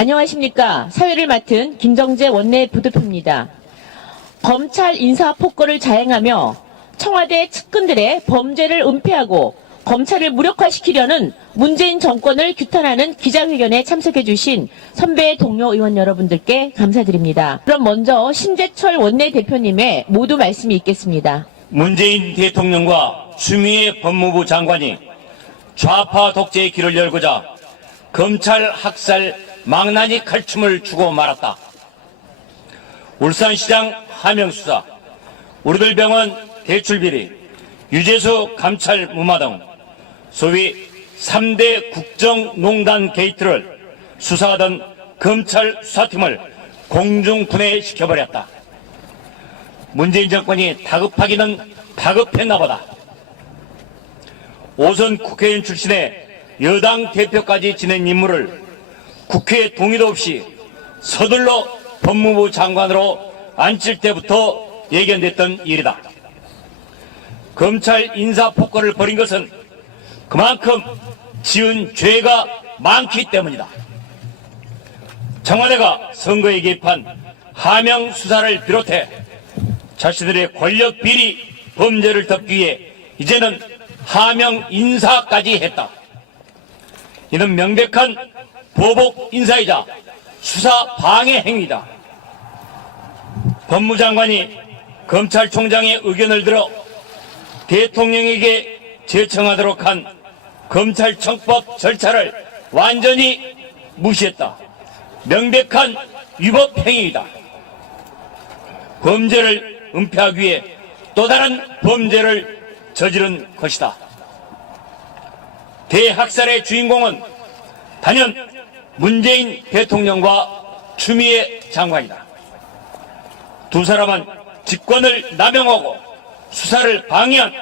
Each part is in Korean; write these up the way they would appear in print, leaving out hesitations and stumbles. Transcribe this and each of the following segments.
안녕하십니까. 사회를 맡은 김정재 원내 부대표입니다. 검찰 인사폭거를 자행하며 청와대 측근들의 범죄를 은폐하고 검찰을 무력화시키려는 문재인 정권을 규탄하는 기자회견에 참석해 주신 선배 동료 의원 여러분들께 감사드립니다. 그럼 먼저 신재철 원내대표님의 모두 말씀이 있겠습니다. 문재인 대통령과 추미애 법무부 장관이 좌파 독재의 길을 열고자 검찰 학살 망나니 칼춤을 추고 말았다. 울산시장 하명수사, 우리들 병원 대출비리, 유재수 감찰 무마 등 소위 3대 국정농단 게이트를 수사하던 검찰 수사팀을 공중분해시켜버렸다. 문재인 정권이 다급하기는 다급했나 보다. 오선 국회의원 출신의 여당 대표까지 지낸 인물을 국회 동의도 없이 서둘러 법무부 장관으로 앉힐 때부터 예견됐던 일이다. 검찰 인사폭거를 벌인 것은 그만큼 지은 죄가 많기 때문이다. 청와대가 선거에 개입한 하명 수사를 비롯해 자신들의 권력 비리 범죄를 덮기 위해 이제는 하명 인사까지 했다. 이는 명백한 보복 인사이자 수사 방해 행위다. 법무장관이 검찰총장의 의견을 들어 대통령에게 제청하도록 한 검찰청법 절차를 완전히 무시했다. 명백한 위법 행위이다. 범죄를 은폐하기 위해 또 다른 범죄를 저지른 것이다. 대학살의 주인공은 단연 문재인 대통령과 추미애 장관이다. 두 사람은 직권을 남용하고 수사를 방해한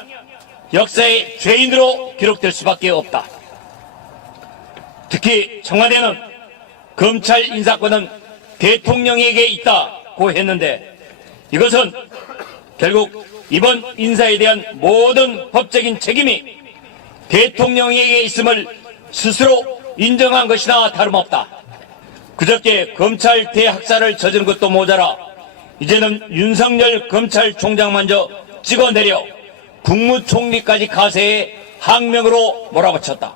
역사의 죄인으로 기록될 수밖에 없다. 특히 청와대는 검찰 인사권은 대통령에게 있다고 했는데 이것은 결국 이번 인사에 대한 모든 법적인 책임이 대통령에게 있음을 스스로 인정한 것이나 다름없다. 그저께 검찰 대학살을 저지른 것도 모자라 이제는 윤석열 검찰총장마저 찍어내려 국무총리까지 가세해 항명으로 몰아붙였다.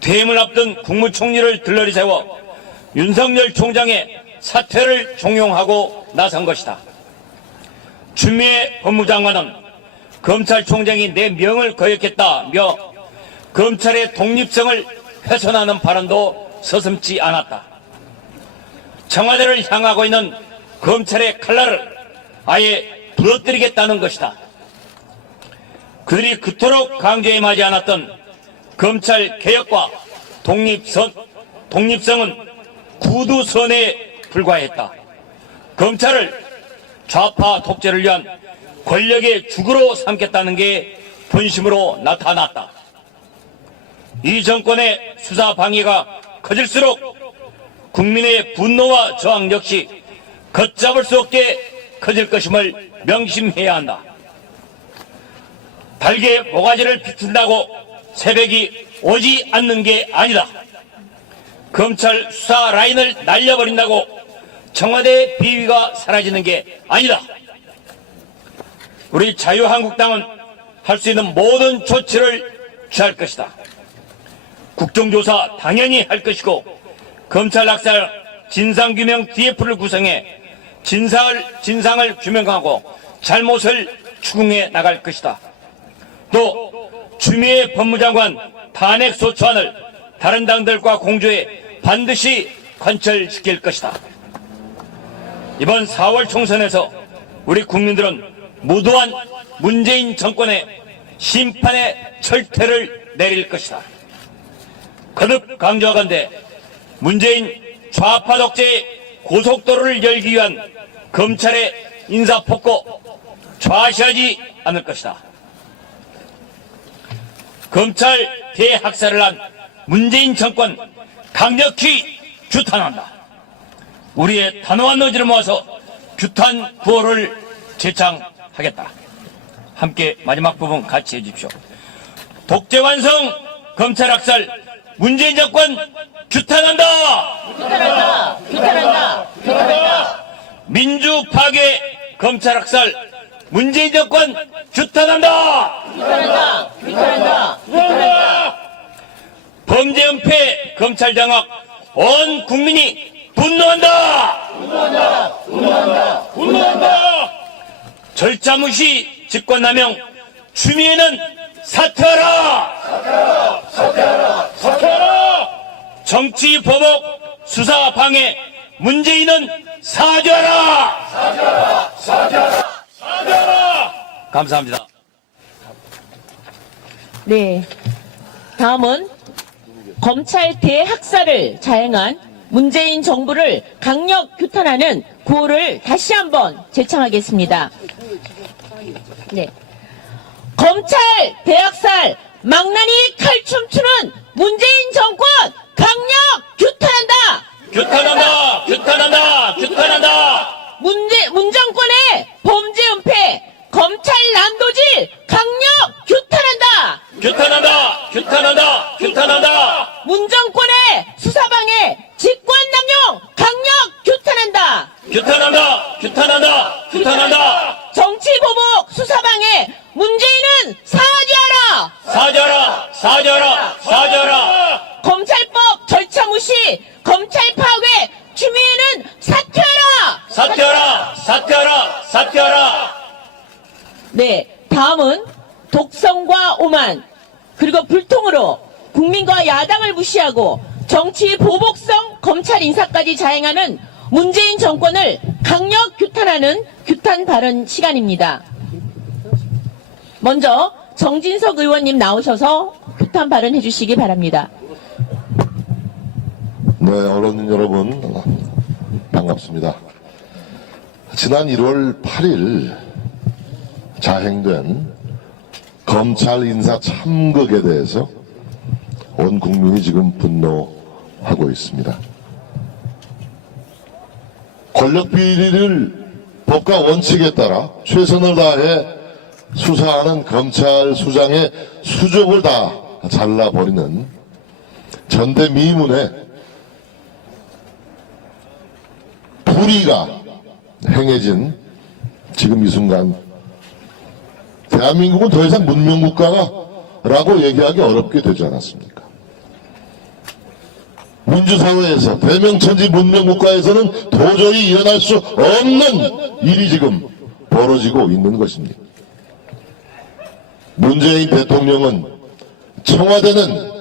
퇴임을 앞둔 국무총리를 들러리 세워 윤석열 총장의 사퇴를 종용하고 나선 것이다. 추미애 법무장관은 검찰총장이 내 명을 거역했다며 검찰의 독립성을 훼손하는 발언도 서슴지 않았다. 청와대를 향하고 있는 검찰의 칼날을 아예 부러뜨리겠다는 것이다. 그들이 그토록 강조해 마지 않았던 검찰 개혁과 독립성은 구두선에 불과했다. 검찰을 좌파 독재를 위한 권력의 죽으로 삼겠다는 게 본심으로 나타났다. 이 정권의 수사 방해가 커질수록 국민의 분노와 저항 역시 걷잡을 수 없게 커질 것임을 명심해야 한다. 달게 모가지를 비튼다고 새벽이 오지 않는 게 아니다. 검찰 수사 라인을 날려버린다고 청와대 비위가 사라지는 게 아니다. 우리 자유한국당은 할 수 있는 모든 조치를 취할 것이다. 국정조사 당연히 할 것이고 검찰 학살 진상규명 DF를 구성해 진상을 규명하고 잘못을 추궁해 나갈 것이다. 또 추미애 법무장관 탄핵 소추안을 다른 당들과 공조해 반드시 관철시킬 것이다. 이번 4월 총선에서 우리 국민들은 무도한 문재인 정권의 심판의 철퇴를 내릴 것이다. 거듭 강조하건대 문재인 좌파 독재의 고속도로를 열기 위한 검찰의 인사폭거 좌시하지 않을 것이다. 검찰 대학살을 한 문재인 정권 강력히 규탄한다. 우리의 단호한 의지를 모아서 규탄 구호를 제창하겠다. 함께 마지막 부분 같이 해주십시오. 독재 완성 검찰 학살 문재인 정권 규탄한다. 검찰 학살 문재인 정권 규탄한다. 규탄한다. 규탄한다. 규탄한다. 범죄 은폐 검찰 장악 온 국민이 분노한다. 분노한다. 분노한다. 분노한다. 절차 무시 직권남용 추미애는 사퇴하라. 사퇴하라. 사퇴하라. 사퇴하라. 정치 보복 수사 방해 문재인은 사죄하라. 사죄하라. 사죄하라. 사죄하라. 감사합니다. 네. 다음은 검찰 대학살을 자행한 문재인 정부를 강력 규탄하는 구호를 다시 한번 제청하겠습니다. 네. 검찰 대학살 망나니 칼춤 추는 문재인 정권 강력 규탄한다. 규탄한다. 규탄한다. 규탄한다. 문정권의 범죄 은폐 검찰 난도질 강력 규탄한다. 규탄한다. 규탄한다. 규탄한다. 문정권의 수사방해 직권남용 강력 규탄한다. 규탄한다. 규탄한다. 규탄한다. 정치보복 수사방해 문재인은 사죄하라. 사죄하라. 사죄하라. 사죄하라. 검찰법 절차 무시 검찰 파괴 추미애는 사퇴하라. 사퇴하라. 사퇴하라. 사퇴하라. 네, 다음은 독성과 오만 그리고 불통으로 국민과 야당을 무시하고 정치 보복성 검찰 인사까지 자행하는 문재인 정권을 강력 규탄하는 규탄 발언 시간입니다. 먼저 정진석 의원님 나오셔서 규탄 발언 해주시기 바랍니다. 네, 언론인 여러분 반갑습니다. 지난 1월 8일 자행된 검찰 인사 참극에 대해서 온 국민이 지금 분노하고 있습니다. 권력 비리를 법과 원칙에 따라 최선을 다해 수사하는 검찰 수장의 수족을 다 잘라버리는 전대미문의 불의가 행해진 지금 이 순간 대한민국은 더 이상 문명국가라고 얘기하기 어렵게 되지 않았습니까? 민주사회에서 대명천지 문명국가에서는 도저히 일어날 수 없는 일이 지금 벌어지고 있는 것입니다. 문재인 대통령은 청와대는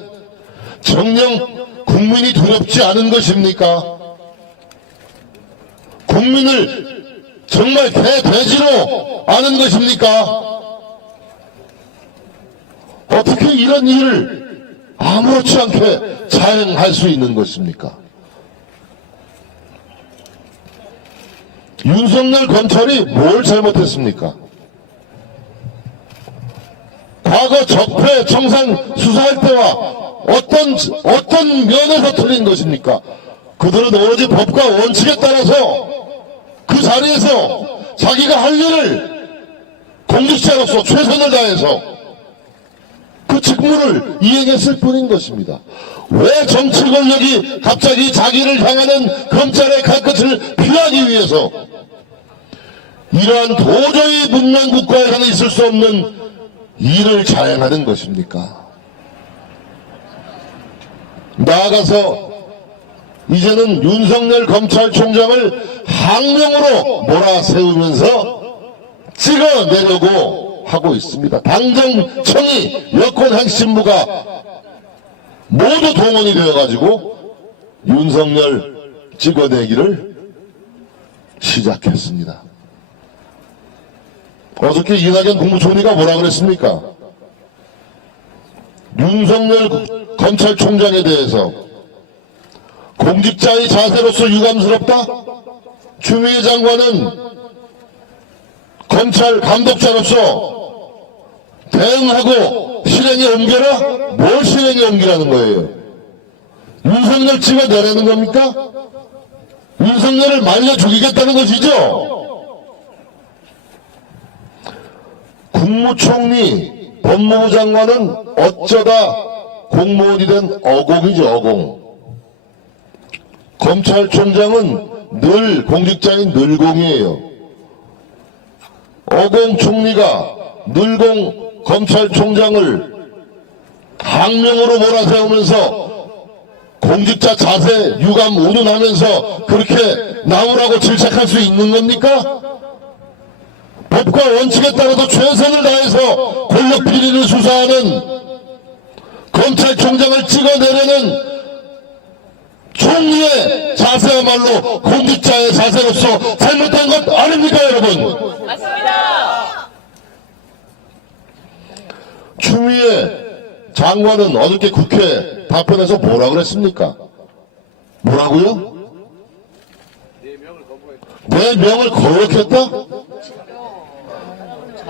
정녕 국민이 두렵지 않은 것입니까? 국민을 정말 개돼지로 아는 것입니까? 어떻게 이런 일을 아무렇지 않게 자행할 수 있는 것입니까? 윤석열 검찰이 뭘 잘못했습니까? 과거 적폐 청산 수사할 때와 어떤 면에서 틀린 것입니까? 그들은 오로지 법과 원칙에 따라서 그 자리에서 자기가 할 일을 공직자로서 최선을 다해서 그 직무를 이행했을 뿐인 것입니다. 왜 정치 권력이 갑자기 자기를 향하는 검찰의 칼끝을 피하기 위해서 이러한 도저히 문명국가에서는 있을 수 없는 일을 자행하는 것입니까? 나아가서 이제는 윤석열 검찰총장을 항명으로 몰아세우면서 찍어내려고 하고 있습니다. 당정청이 여권 핵심부가 모두 동원이 되어가지고 윤석열 찍어내기를 시작했습니다. 어저께 이낙연 국무총리가 뭐라 그랬습니까? 윤석열 검찰총장에 대해서 공직자의 자세로서 유감스럽다? 추미애 장관은 검찰 감독자로서 대응하고 실행에 옮겨라? 뭘 실행에 옮기라는 거예요? 윤석열 찍어내라는 겁니까? 윤석열을 말려 죽이겠다는 것이죠? 국무총리, 법무부 장관은 어쩌다 공무원이 된 어공이죠, 어공. 검찰총장은 늘 공직자인 늘공이에요. 어공 총리가 늘공 검찰총장을 항명으로 몰아세우면서 공직자 자세 유감 운운하면서 그렇게 나오라고 질책할 수 있는 겁니까? 법과 원칙에 따라서 최선을 다해서 권력 비리를 수사하는 검찰총장을 찍어내려는 총리의 자세야말로 공직자의 자세로서 잘못된 것 아닙니까, 여러분? 맞습니다. 추미애 장관은 어저께 국회 답변에서 뭐라 그랬습니까? 뭐라고요? 내 명을 거역했다?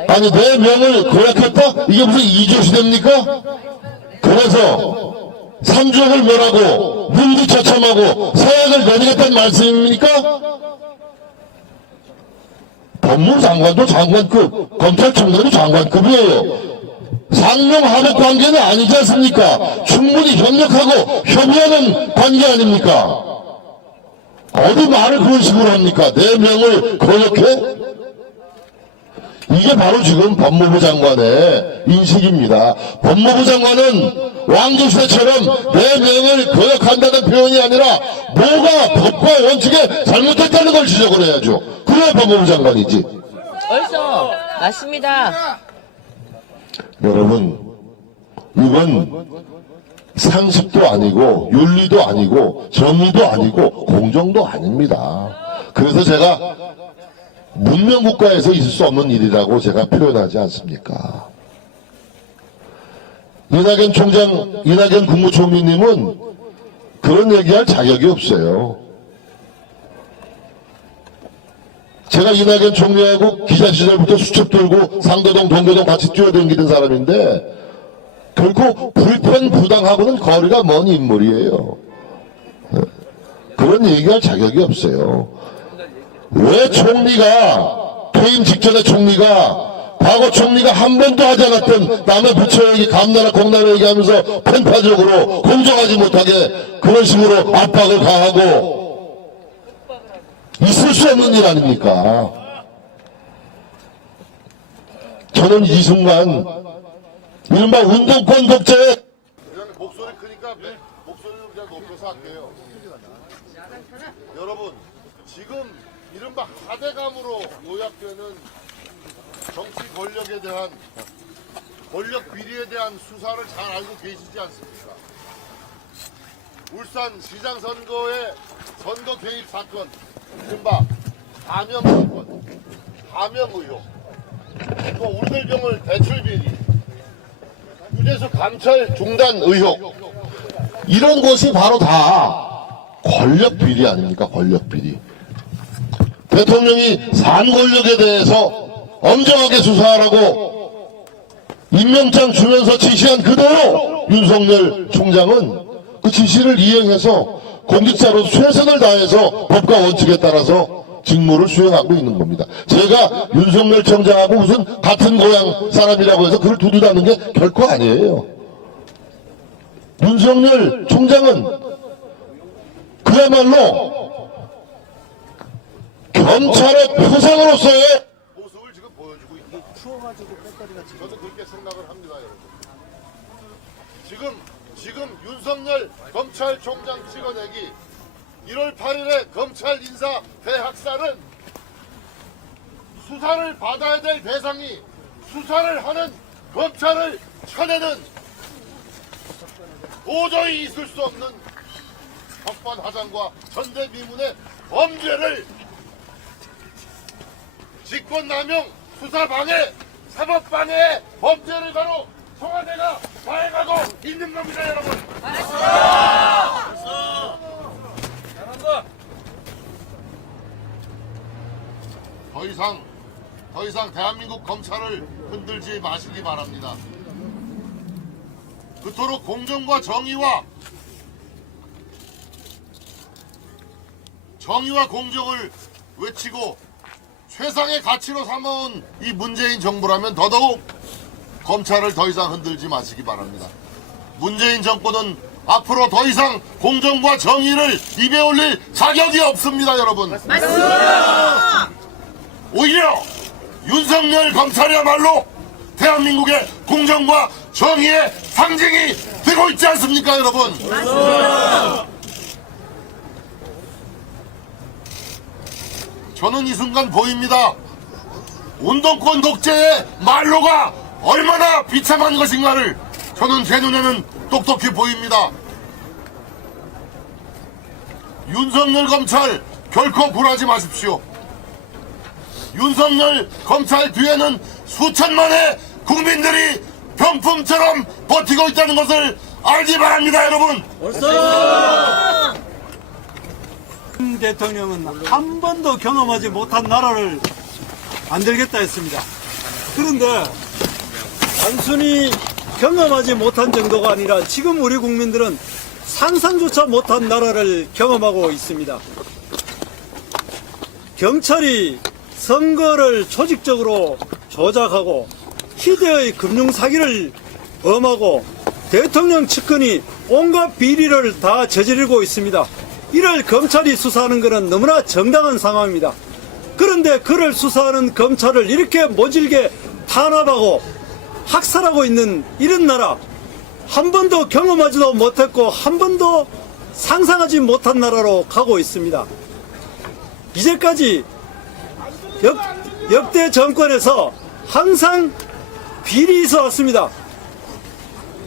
아니, 내 명을 거역했다? 이게 무슨 이조시됩니까? 그래서 삼족을 멸하고 문두처참하고 서약을 내리겠다는 말씀입니까? 법무장관도 장관급, 검찰총장도 장관급이에요. 상명하복 관계는 아니지 않습니까? 충분히 협력하고 협의하는 관계 아닙니까? 어디 말을 그런 식으로 합니까? 내 명을 거역해? 이게 바로 지금 법무부 장관의 인식입니다. 법무부 장관은 왕조시대처럼 내 명을 거역한다는 표현이 아니라 뭐가 법과 원칙에 잘못됐다는 걸 지적을 해야죠. 그래야 법무부 장관이지. 얼써 맞습니다. 여러분, 이건 상식도 아니고 윤리도 아니고 정의도 아니고 공정도 아닙니다. 그래서 제가 문명국가에서 있을 수 없는 일이라고 제가 표현하지 않습니까? 이낙연 총장, 이낙연 국무총리님은 그런 얘기할 자격이 없어요. 제가 이낙연 총리하고 기자 시절부터 수첩 들고 상도동, 동교동 같이 뛰어다니던 사람인데 결코 불편부당하고는 거리가 먼 인물이에요. 그런 얘기할 자격이 없어요. 왜 총리가, 퇴임 직전에 총리가, 과거 총리가 한 번도 하지 않았던 남의 부처 얘기, 감나라, 공나라 얘기하면서 편파적으로 공정하지 못하게 그런 식으로 압박을 가하고 있을 수 없는 일 아닙니까? 저는 이 순간 이른바 운동권 독재 목소리 크니까 목소리를 그냥 높여서 할게요. 여러분, 지금 이른바 하대감으로 요약되는 정치 권력에 대한 권력 비리에 대한 수사를 잘 알고 계시지 않습니까? 울산 시장 선거의 선거 개입 사건, 이른바 하명 사건, 하명 의혹, 또 울들병을 대출 비리, 유재수 감찰 중단 의혹, 이런 것이 바로 다 권력 비리 아닙니까? 권력 비리. 대통령이 산 권력에 대해서 엄정하게 수사하라고 임명장 주면서 지시한 그대로 윤석열 총장은 그 지시를 이행해서 공직자로 최선을 다해서 법과 원칙에 따라서 직무를 수행하고 있는 겁니다. 제가 윤석열 총장하고 무슨 같은 고향 사람이라고 해서 그를 두둔하는 게 결코 아니에요. 윤석열 총장은 그야말로 검찰의 표상으로서의 모습을 지금 보여주고 있는 저는 그렇게 생각을 합니다, 여러분. 지금 윤석열 검찰총장 찍어내기 1월 8일에 검찰 인사 대학살은 수사를 받아야 될 대상이 수사를 하는 검찰을 쳐내는 도저히 있을 수 없는 적반하장과 전대미문의 범죄를 직권남용, 수사방해, 사법방해의 범죄를 바로 청와대가 가해가고 있는 겁니다, 여러분. 더 이상 대한민국 검찰을 흔들지 마시기 바랍니다. 그토록 공정과 정의와 공정을 외치고 최상의 가치로 삼아온 이 문재인 정부라면 더더욱 검찰을 더 이상 흔들지 마시기 바랍니다. 문재인 정권은 앞으로 더 이상 공정과 정의를 입에 올릴 자격이 없습니다, 여러분. 맞습니다. 오히려 윤석열 검찰이야말로 대한민국의 공정과 정의의 상징이 되고 있지 않습니까, 여러분? 저는 이 순간 보입니다. 운동권 독재의 말로가 얼마나 비참한 것인가를 저는 제 눈에는 똑똑히 보입니다. 윤석열 검찰 결코 굴하지 마십시오. 윤석열 검찰 뒤에는 수천만의 국민들이 병풍처럼 버티고 있다는 것을 알기 바랍니다, 여러분. 대통령은 한 번도 경험하지 못한 나라를 만들겠다 했습니다. 그런데 단순히 경험하지 못한 정도가 아니라 지금 우리 국민들은 상상조차 못한 나라를 경험하고 있습니다. 경찰이 선거를 조직적으로 조작하고 희대의 금융사기를 범하고 대통령 측근이 온갖 비리를 다 저지르고 있습니다. 이를 검찰이 수사하는 것은 너무나 정당한 상황입니다. 그런데 그를 수사하는 검찰을 이렇게 모질게 탄압하고 학살하고 있는 이런 나라, 한 번도 경험하지도 못했고 한 번도 상상하지 못한 나라로 가고 있습니다. 이제까지 역대 정권에서 항상 비리 있어 왔습니다.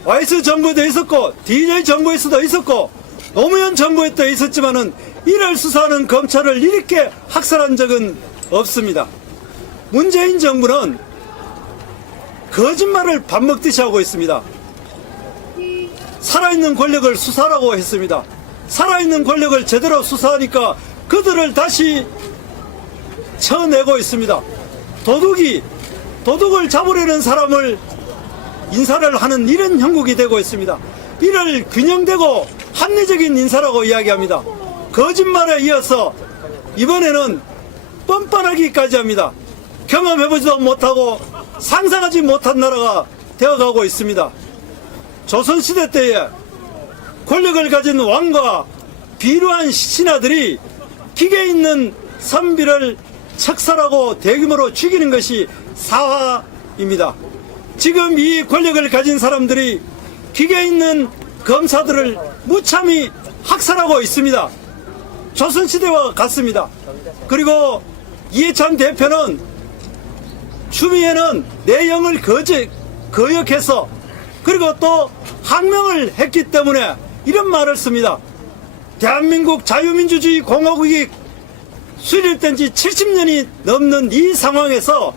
YS 정부에도 있었고 DJ 정부에서도 있었고 노무현 정부에도 있었지만은 이를 수사하는 검찰을 이렇게 학살한 적은 없습니다. 문재인 정부는 거짓말을 밥 먹듯이 하고 있습니다. 살아있는 권력을 수사라고 했습니다. 살아있는 권력을 제대로 수사하니까 그들을 다시 쳐내고 있습니다. 도둑을 잡으려는 사람을 인사를 하는 이런 형국이 되고 있습니다. 이를 균형되고 합리적인 인사라고 이야기합니다. 거짓말에 이어서 이번에는 뻔뻔하기까지 합니다. 경험해보지도 못하고 상상하지 못한 나라가 되어가고 있습니다. 조선시대 때에 권력을 가진 왕과 비루한 신하들이 기계 있는 선비를 척살하고 대규모로 죽이는 것이 사화입니다. 지금 이 권력을 가진 사람들이 기계 있는 검사들을 무참히 학살하고 있습니다. 조선시대와 같습니다. 그리고 이해찬 대표는 추미애는 내용을 거역해서 그리고 또 항명을 했기 때문에 이런 말을 씁니다. 대한민국 자유민주주의 공화국이 수립된 지 70년이 넘는 이 상황에서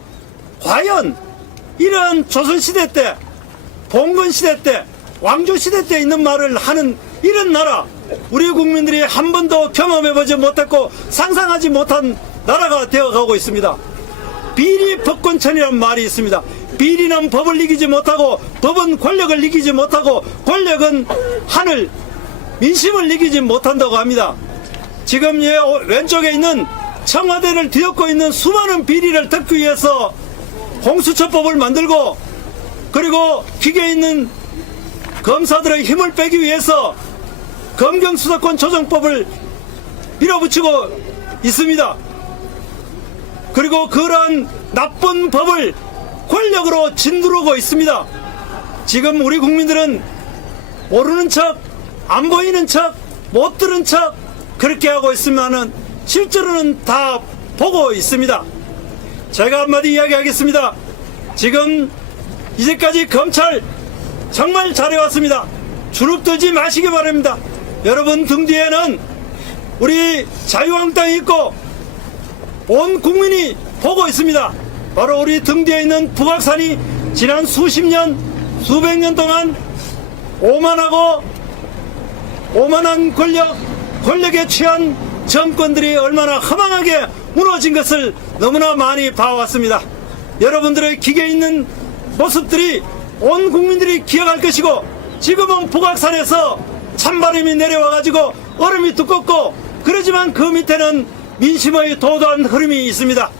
과연 이런 조선시대 때, 봉건시대 때, 왕조시대 때 있는 말을 하는 이런 나라, 우리 국민들이 한 번도 경험해보지 못했고 상상하지 못한 나라가 되어가고 있습니다. 비리 법권천이라는 말이 있습니다. 비리는 법을 이기지 못하고 법은 권력을 이기지 못하고 권력은 하늘, 민심을 이기지 못한다고 합니다. 지금 왼쪽에 있는 청와대를 뒤엎고 있는 수많은 비리를 덮기 위해서 공수처법을 만들고 그리고 기계에 있는 검사들의 힘을 빼기 위해서 검경수사권 조정법을 밀어붙이고 있습니다. 그리고 그러한 나쁜 법을 권력으로 짓누르고 있습니다. 지금 우리 국민들은 모르는 척, 안 보이는 척, 못 들은 척 그렇게 하고 있으면은 실제로는 다 보고 있습니다. 제가 한마디 이야기하겠습니다. 지금 이제까지 검찰 정말 잘해왔습니다. 주눅 들지 마시기 바랍니다. 여러분 등 뒤에는 우리 자유한국당이 있고 온 국민이 보고 있습니다. 바로 우리 등 뒤에 있는 북악산이 지난 수십 년, 수백 년 동안 오만한 권력에 취한 정권들이 얼마나 허망하게 무너진 것을 너무나 많이 봐왔습니다. 여러분들의 기계 있는 모습들이 온 국민들이 기억할 것이고 지금은 북악산에서 찬바람이 내려와가지고 얼음이 두껍고 그러지만 그 밑에는 민심의 도도한 흐름이 있습니다.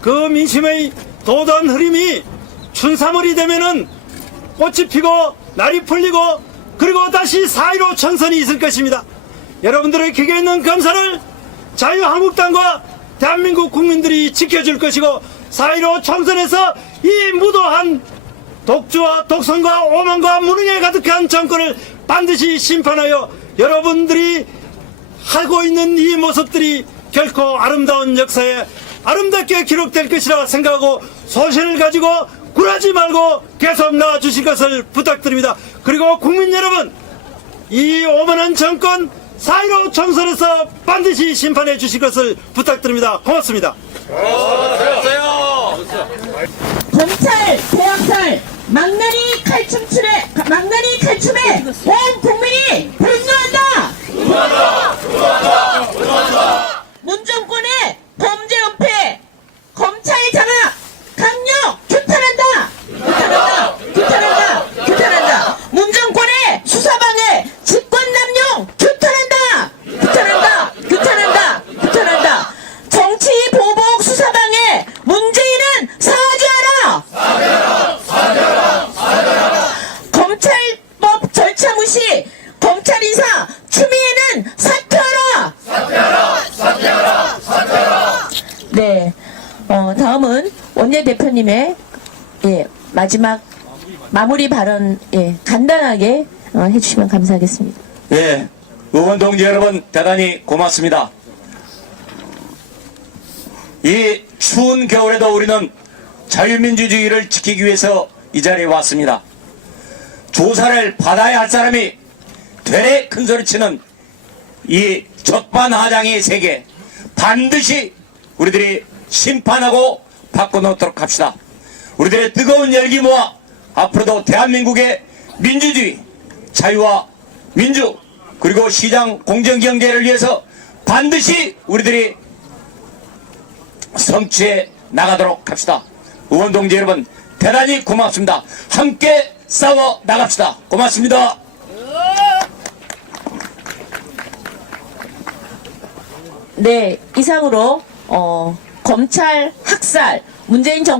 그 민심의 도도한 흐름이 춘삼월이 되면은 꽃이 피고 날이 풀리고 그리고 다시 4.15 총선이 있을 것입니다. 여러분들의 기계에 있는 검사를 자유한국당과 대한민국 국민들이 지켜줄 것이고 4.15 총선에서 이 무도한 독주와 독선과 오만과 무능에 가득한 정권을 반드시 심판하여 여러분들이 하고 있는 이 모습들이 결코 아름다운 역사에 아름답게 기록될 것이라 생각하고 소신을 가지고 굴하지 말고 계속 나와주실 것을 부탁드립니다. 그리고 국민 여러분, 이 오만한 정권 4.15 총선에서 반드시 심판해 주실 것을 부탁드립니다. 고맙습니다. 검찰 대학살 망나니 칼춤에 온 국민이 분노한다. 문정권의 범죄 은폐, 검찰 장악, 강력 규탄한다. 문정권의 수사방해, 직권남용 규탄한다. 정치 보복 수사방해, 문재인은 사죄하라. 검찰법 절차 무시, 검찰 인사 추미애는 사퇴하라. 네, 다음은 원내대표님의 마지막 마무리 발언 간단하게 해주시면 감사하겠습니다. 예, 의원 동지 여러분 대단히 고맙습니다. 이 추운 겨울에도 우리는 자유민주주의를 지키기 위해서 이 자리에 왔습니다. 조사를 받아야 할 사람이 되레 큰소리치는 이 적반하장의 세계 반드시 우리들이 심판하고 바꿔놓도록 합시다. 우리들의 뜨거운 열기 모아 앞으로도 대한민국의 민주주의, 자유와 민주, 그리고 시장 공정경제를 위해서 반드시 우리들이 성취해 나가도록 합시다. 의원 동지 여러분 대단히 고맙습니다. 함께 싸워 나갑시다. 고맙습니다. 네, 이상으로 검찰 학살, 문재인 정권